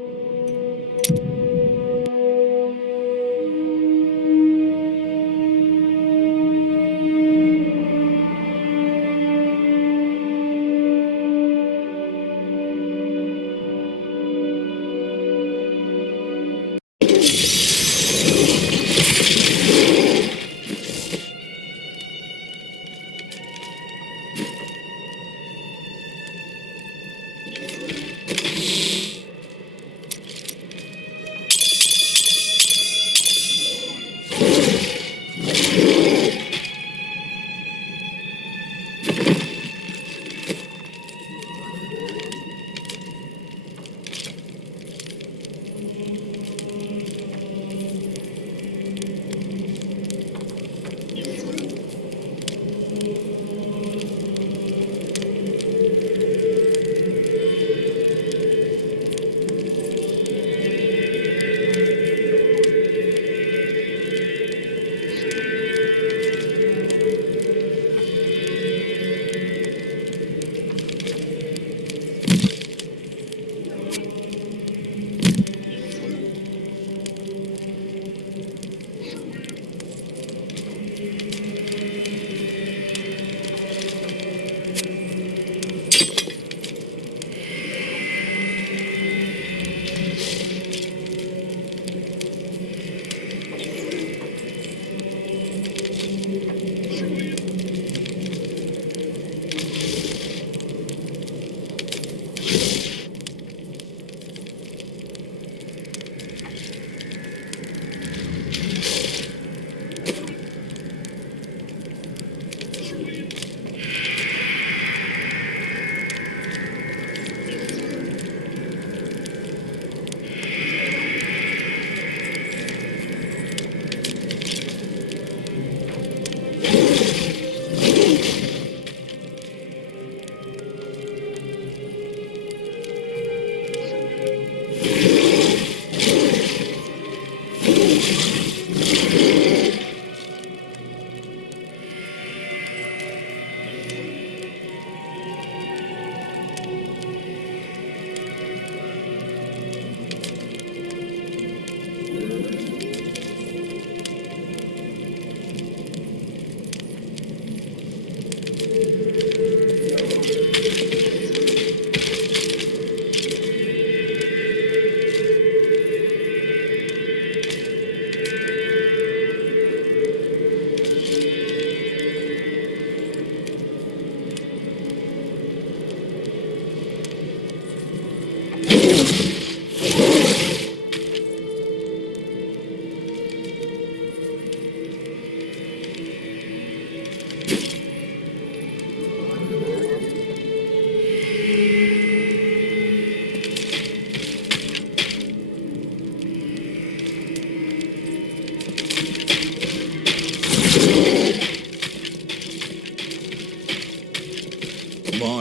My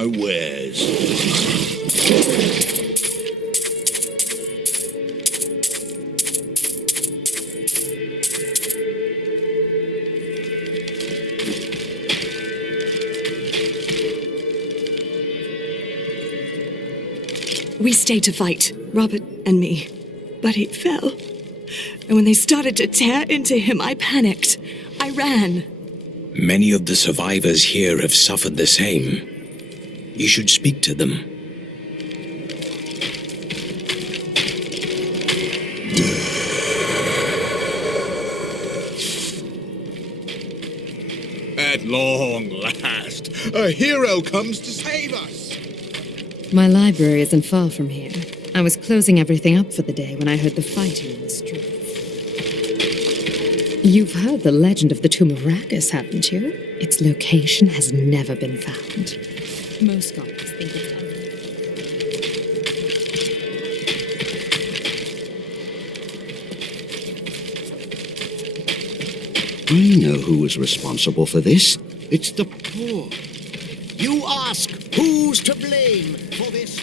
wares. We stayed to fight, Robert and me, but he fell. And when they started to tear into him, I panicked. I ran. Many of the survivors here have suffered the same. You should speak to them. At long last, a hero comes to save us. My library isn't far from here. I was closing everything up for the day when I heard the fighting in the streets. You've heard the legend of the Tomb of Ragus, haven't you? Its location has never been found. Most scholars think it's I know who was responsible for this. It's the poor. You ask who's to blame for this?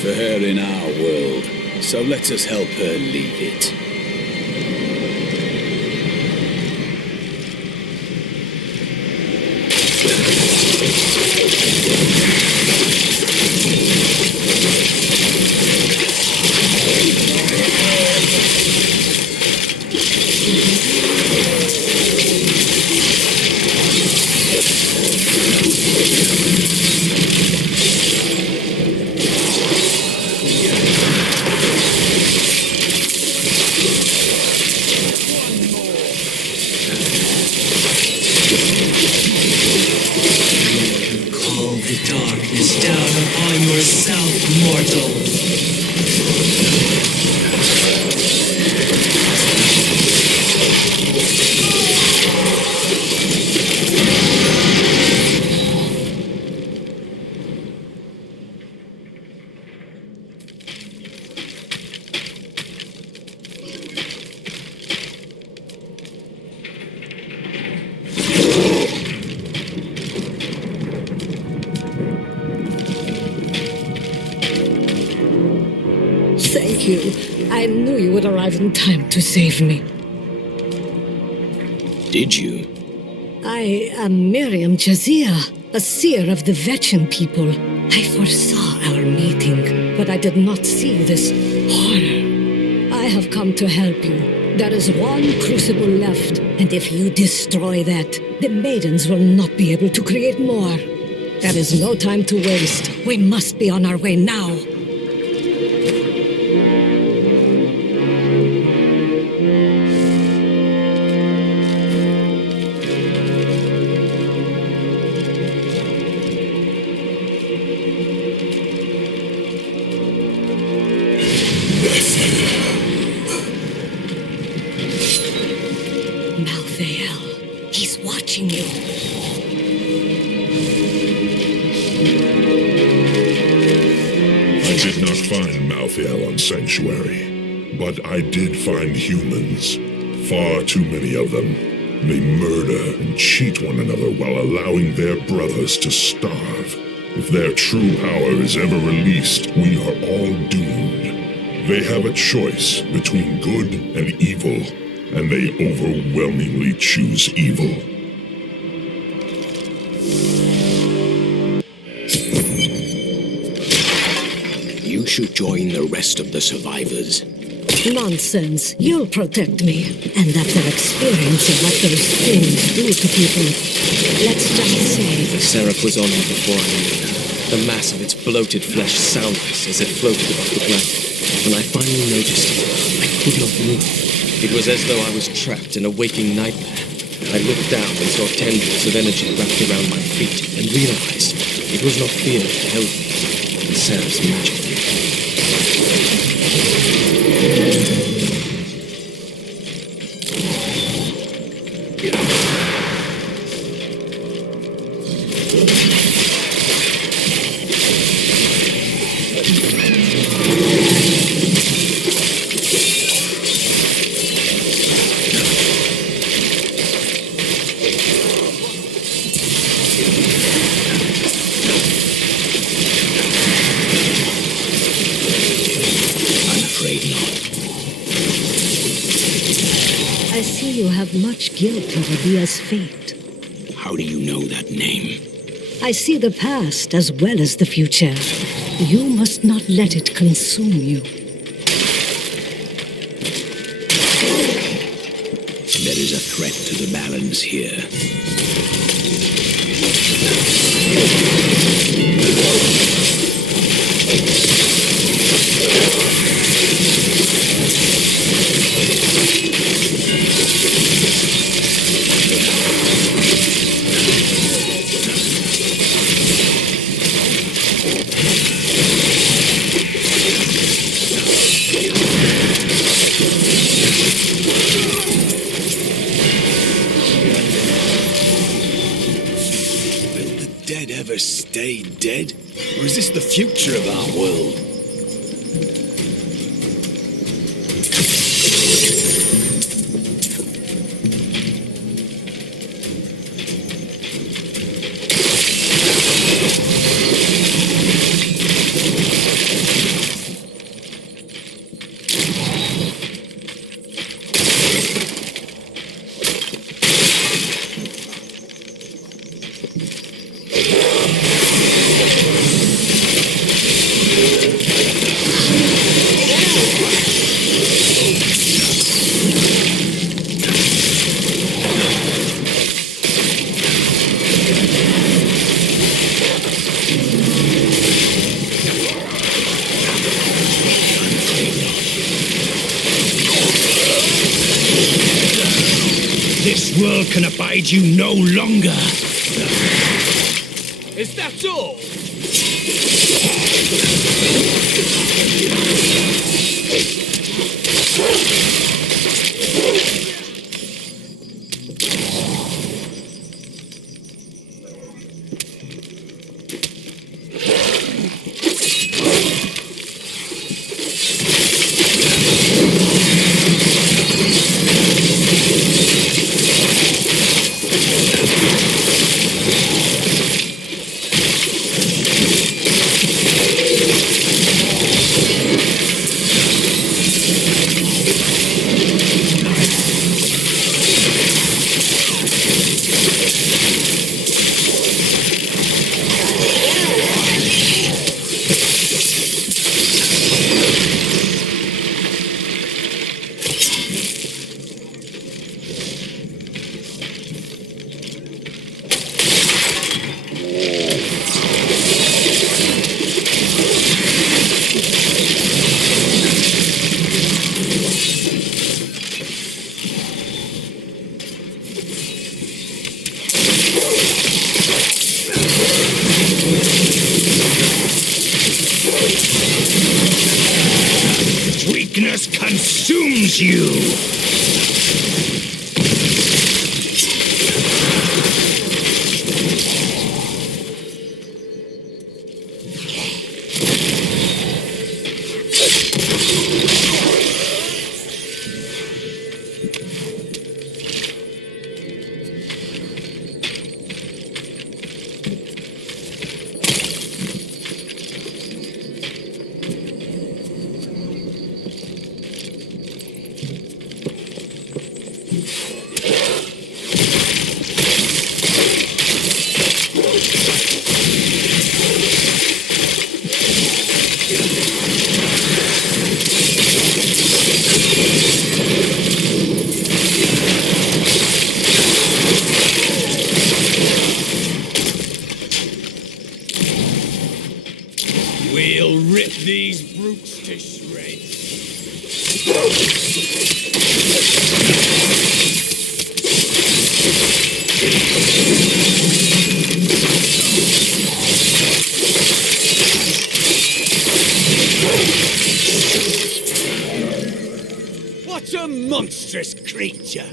For her in our world, so let us help her leave it. Thank you. I knew you would arrive in time to save me. Did you? I am Miriam Jazia, a seer of the Vetchin people. I foresaw our meeting, but I did not see this horror. I have come to help you. There is one crucible left, and if you destroy that, the maidens will not be able to create more. There is no time to waste. We must be on our way now. Malthael, he's watching you. I did not find Malthael on Sanctuary, but I did find humans. Far too many of them. They murder and cheat one another while allowing their brothers to starve. If their true power is ever released, we are all doomed. They have a choice between good and evil, and they overwhelmingly choose evil. You should join the rest of the survivors. Nonsense. You'll protect me. And after experiencing what those things do to people, let's just say... The Seraph was on me before I knew her. The mass of its bloated flesh soundless as it floated above the ground. When I finally noticed it, I could not move. It was as though I was trapped in a waking nightmare. I looked down and saw tendrils of energy wrapped around my feet and realized it was not fear that held me, but Seraph's magic. Much guilt over Dia's fate. How do you know that name? I see the past as well as the future. You must not let it consume you. There is a threat to the balance here. dead ever stay dead? Or is this the future of our world? This world can abide you no longer. Is that all? Weakness consumes you. We'll rip these brutes to shreds. What a monstrous creature!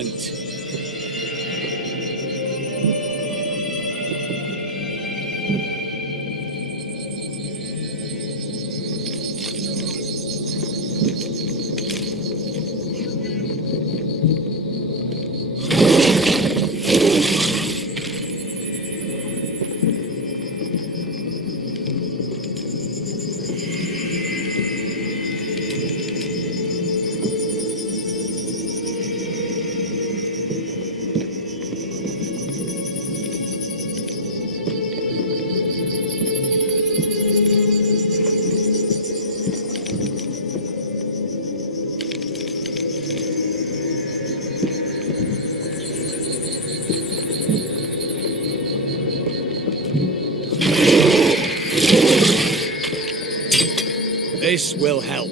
Excellent. This will help.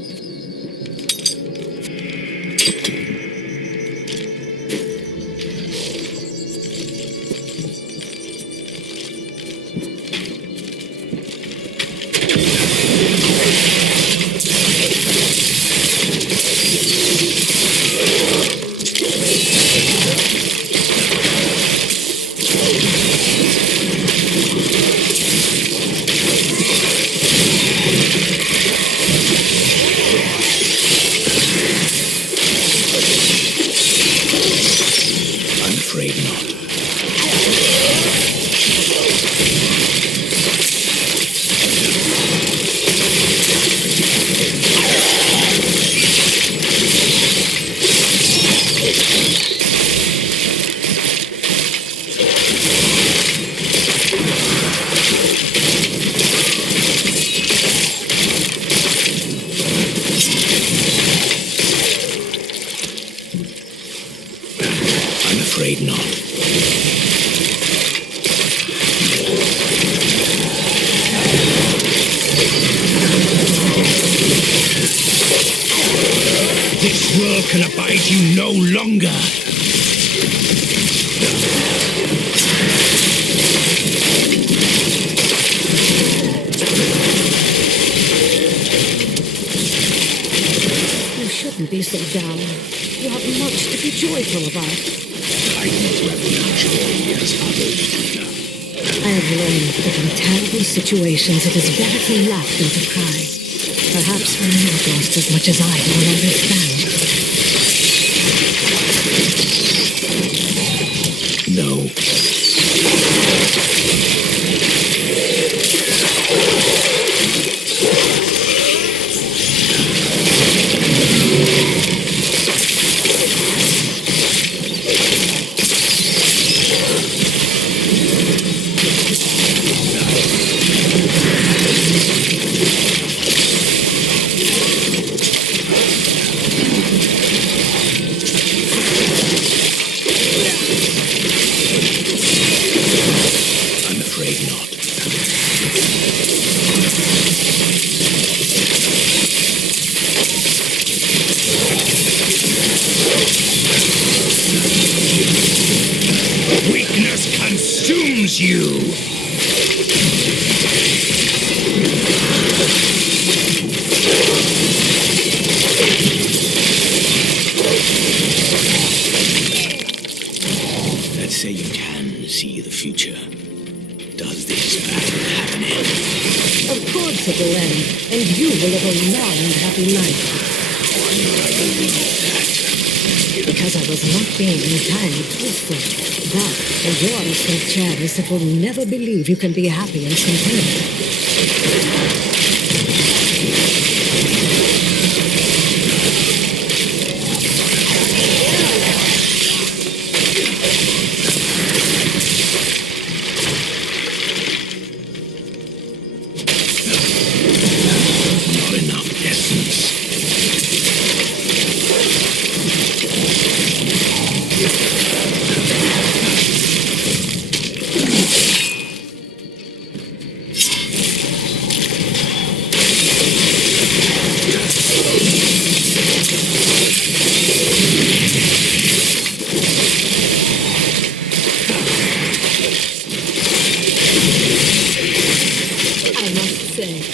This world can abide you no longer. You shouldn't be so down. You have much to be joyful about. I need to have no joy as others do now. I have learned that in terrible situations it is better to laugh than to cry. Perhaps when you have lost as much as I will understand. No. Weakness consumes you! Let's say you can see the future. Does this battle have an end? Of course it will end, and you will live a long and happy life. Because I was not being entirely truthful. That, and your instinct cherish that will never believe you can be happy and content. Not enough essence.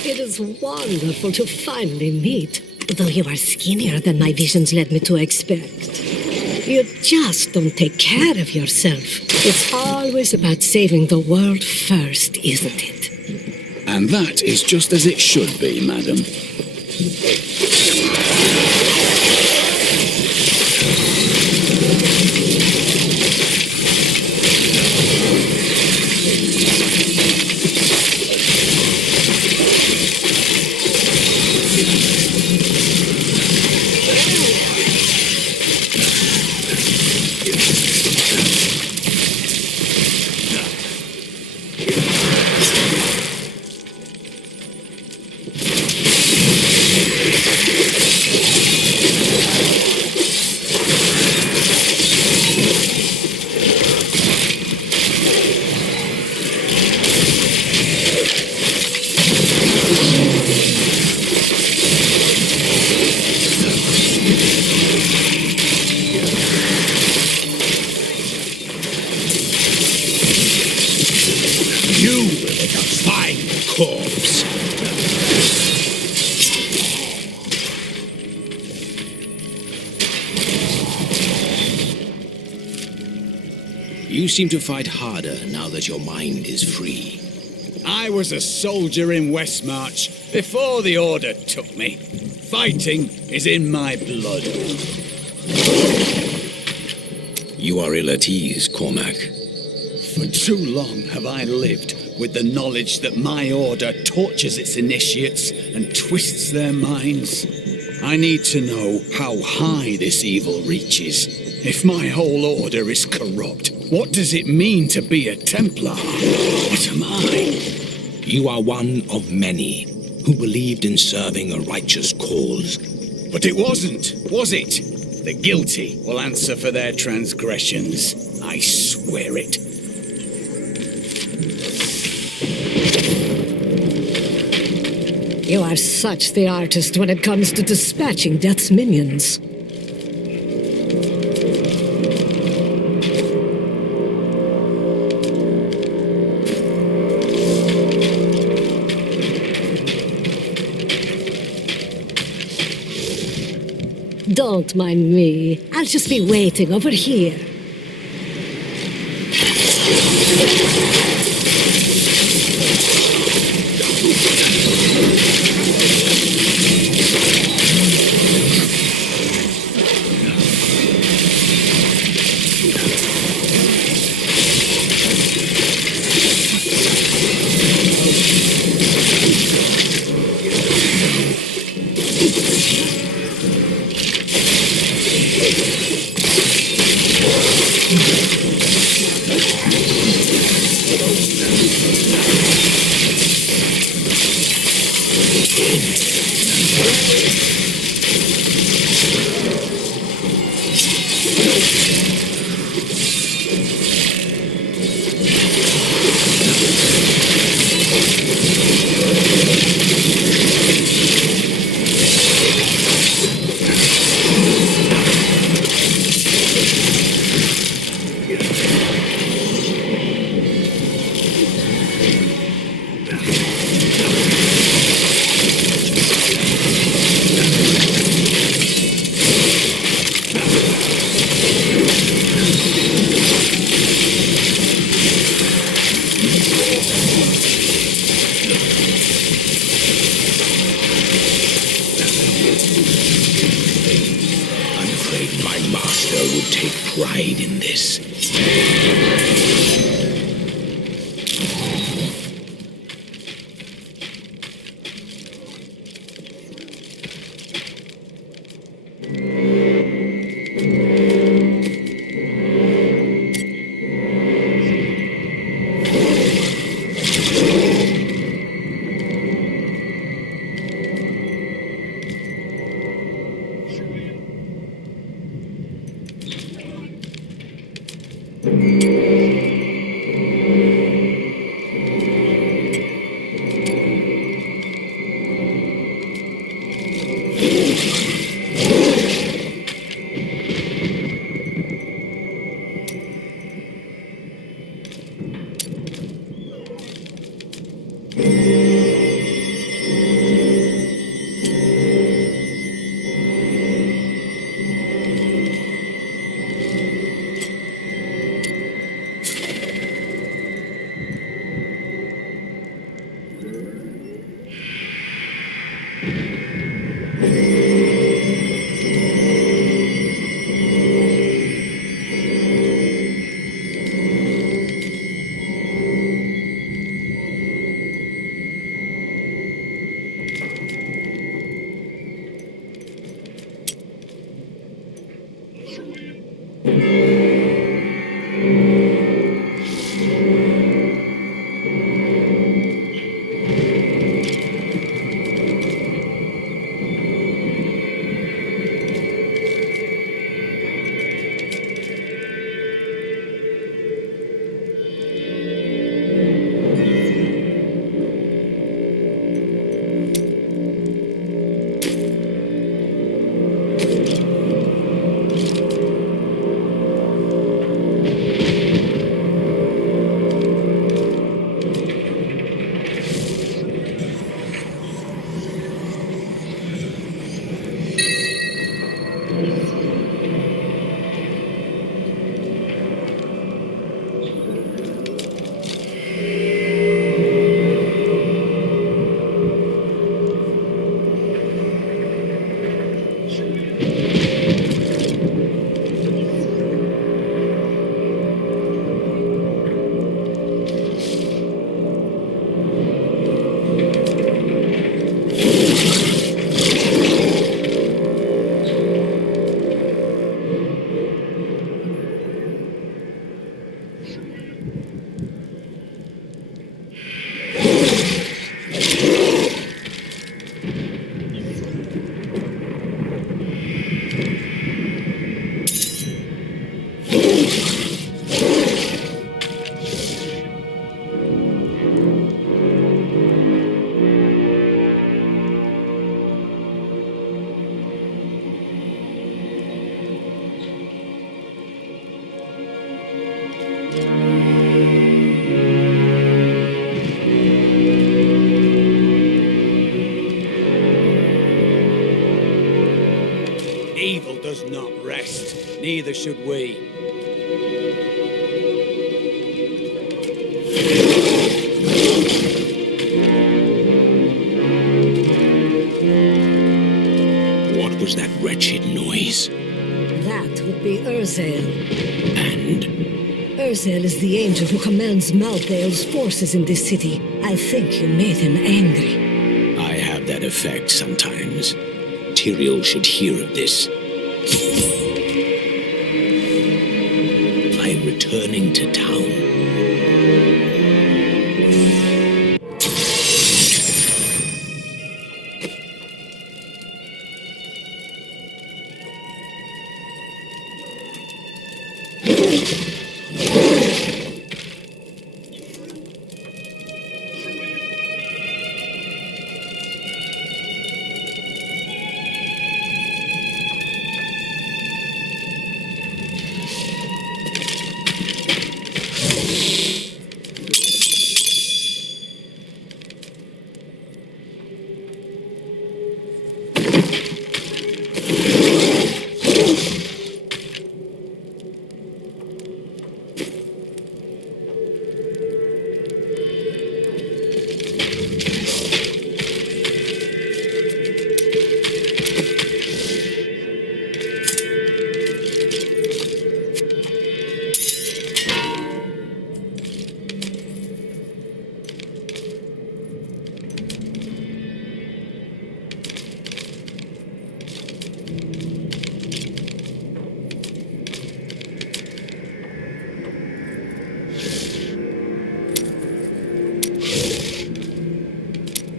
It is wonderful to finally meet, though you are skinnier than my visions led me to expect. You just don't take care of yourself. It's always about saving the world first, isn't it? And that is just as it should be, madam. You will make a fine corpse. You seem to fight harder now that your mind is free. I was a soldier in Westmarch before the Order took me. Fighting is in my blood. You are ill at ease, Cormac. For too long have I lived with the knowledge that my Order tortures its initiates and twists their minds. I need to know how high this evil reaches. If my whole Order is corrupt, what does it mean to be a Templar? What am I? You are one of many who believed in serving a righteous cause. But it wasn't, was it? The guilty will answer for their transgressions. I swear it. You are such the artist when it comes to dispatching Death's minions. Don't mind me. I'll just be waiting over here. Would take pride in this. does not rest, neither should we. What was that wretched noise? That would be Urzael. And Urzael is the angel who commands Malthael's forces in this city. I think you made him angry. I have that effect sometimes. Tyrael should hear of this. I'm returning to town.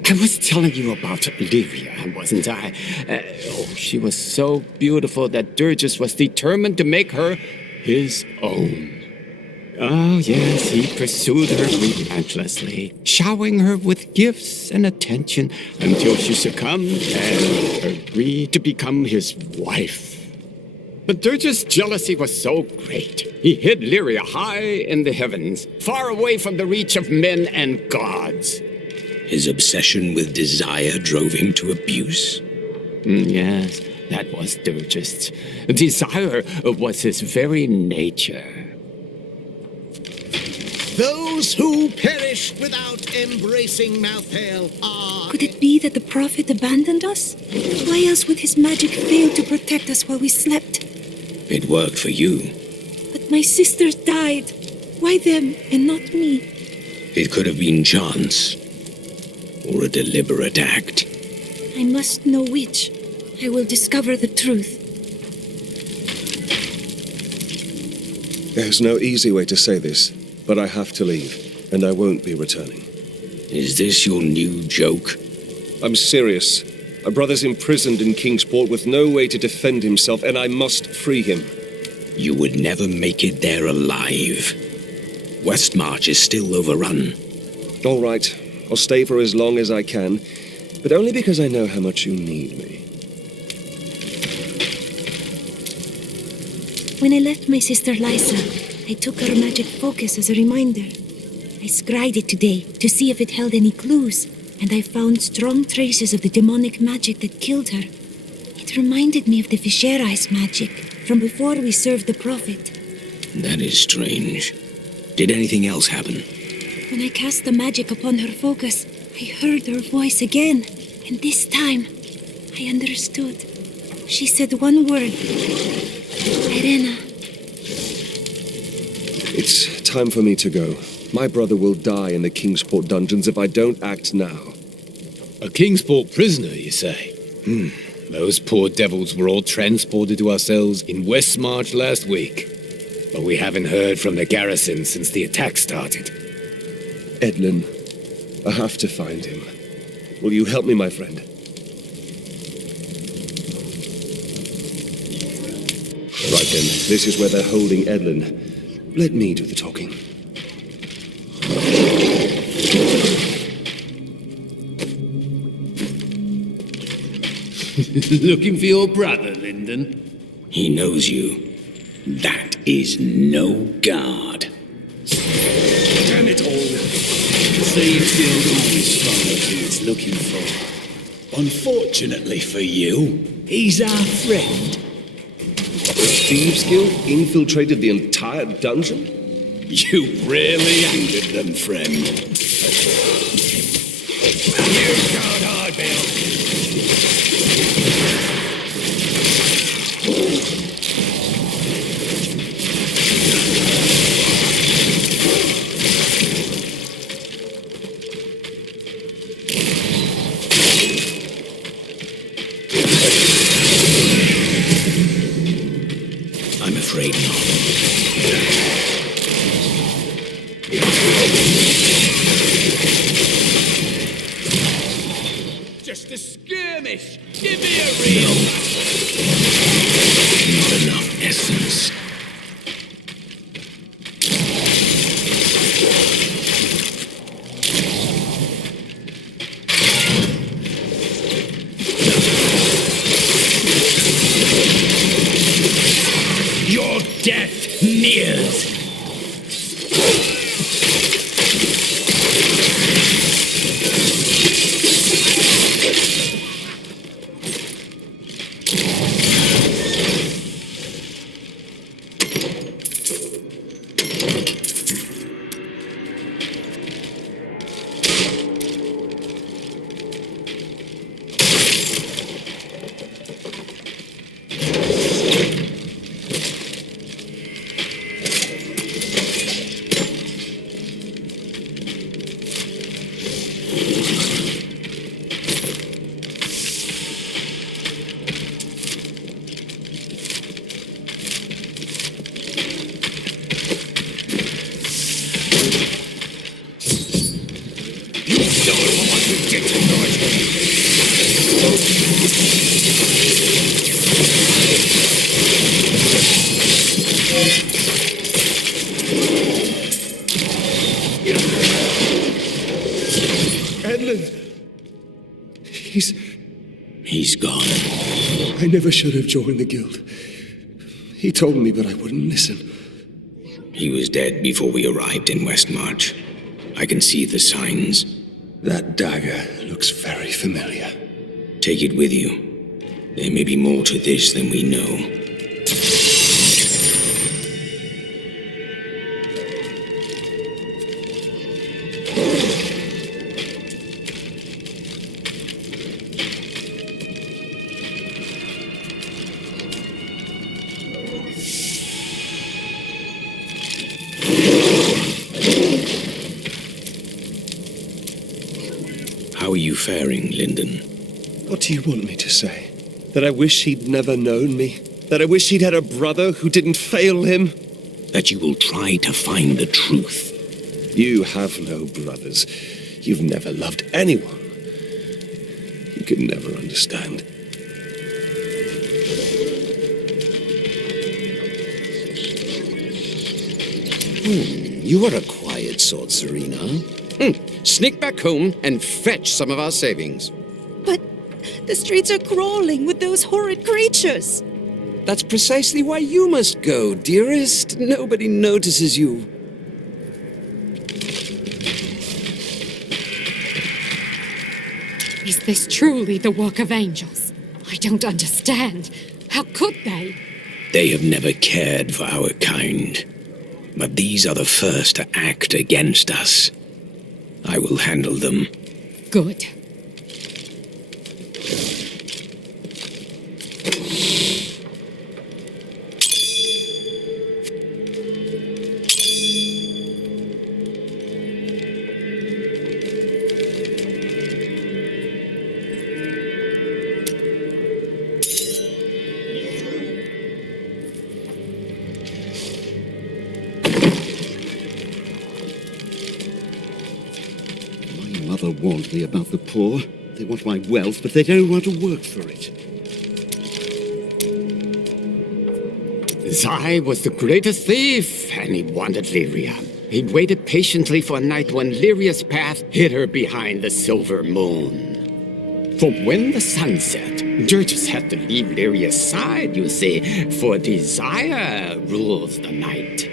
I was telling you about Lyria, wasn't I? She was so beautiful that Durgis was determined to make her his own. Oh, yes, he pursued her relentlessly, showering her with gifts and attention until she succumbed and agreed to become his wife. But Durgis' jealousy was so great, he hid Lyria high in the heavens, far away from the reach of men and gods. His obsession with desire drove him to abuse? Yes, that was Durgis. Desire was his very nature. Those who perished without embracing Malthael are... Could it be that the prophet abandoned us? Why else would his magic fail to protect us while we slept? It worked for you. But my sisters died. Why them and not me? It could have been chance. Or a deliberate act. I must know which. I will discover the truth. There's no easy way to say this, but I have to leave, and I won't be returning. Is this your new joke? I'm serious. My brother's imprisoned in Kingsport with no way to defend himself, and I must free him. You would never make it there alive. Westmarch is still overrun. All right. I'll stay for as long as I can, but only because I know how much you need me. When I left my sister Lysa, I took her magic focus as a reminder. I scryed it today to see if it held any clues, and I found strong traces of the demonic magic that killed her. It reminded me of the Viserys magic from before we served the prophet. That is strange. Did anything else happen? When I cast the magic upon her focus, I heard her voice again, and this time, I understood. She said one word. Irena. It's time for me to go. My brother will die in the Kingsport dungeons if I don't act now. A Kingsport prisoner, you say? Those poor devils were all transported to our cells in Westmarch last week. But we haven't heard from the garrison since the attack started. Edlin, I have to find him. Will you help me, my friend? Right then, this is where they're holding Edlin. Let me do the talking. Looking for your brother, Lyndon? He knows you. That is no guard. Damn it all! Save always found who it's looking for. Unfortunately for you, he's our friend. Thieves Guild infiltrated the entire dungeon? You really angered them, friend. You can't hide behind. I'm afraid not. Just a skirmish. Give me a real. Not enough essence. Your death nears. He's gone. I never should have joined the guild. He told me, but I wouldn't listen. He was dead before we arrived in Westmarch. I can see the signs. That dagger looks very familiar. Take it with you. There may be more to this than we know. How are you faring, Lyndon? What do you want me to say? That I wish he'd never known me? That I wish he'd had a brother who didn't fail him? That you will try to find the truth. You have no brothers. You've never loved anyone. You can never understand. You are a quiet sort, Serena. Sneak back home and fetch some of our savings. But the streets are crawling with those horrid creatures. That's precisely why you must go, dearest. Nobody notices you. Is this truly the work of angels? I don't understand. How could they? They have never cared for our kind. But these are the first to act against us. I will handle them. Good. Mother warned me about the poor. They want my wealth, but they don't want to work for it. Zai was the greatest thief, and he wanted Lyria. He waited patiently for a night when Lyria's path hid her behind the silver moon. For when the sun set, Dirges had to leave Lyria's side, you see, for desire rules the night.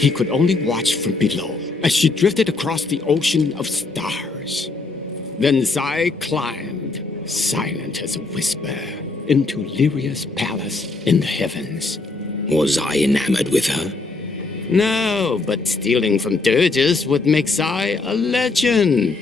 He could only watch from below as she drifted across the ocean of stars. Then Zai climbed, silent as a whisper, into Lyria's palace in the heavens. Was I enamored with her? No, but stealing from Dirges would make Zai a legend.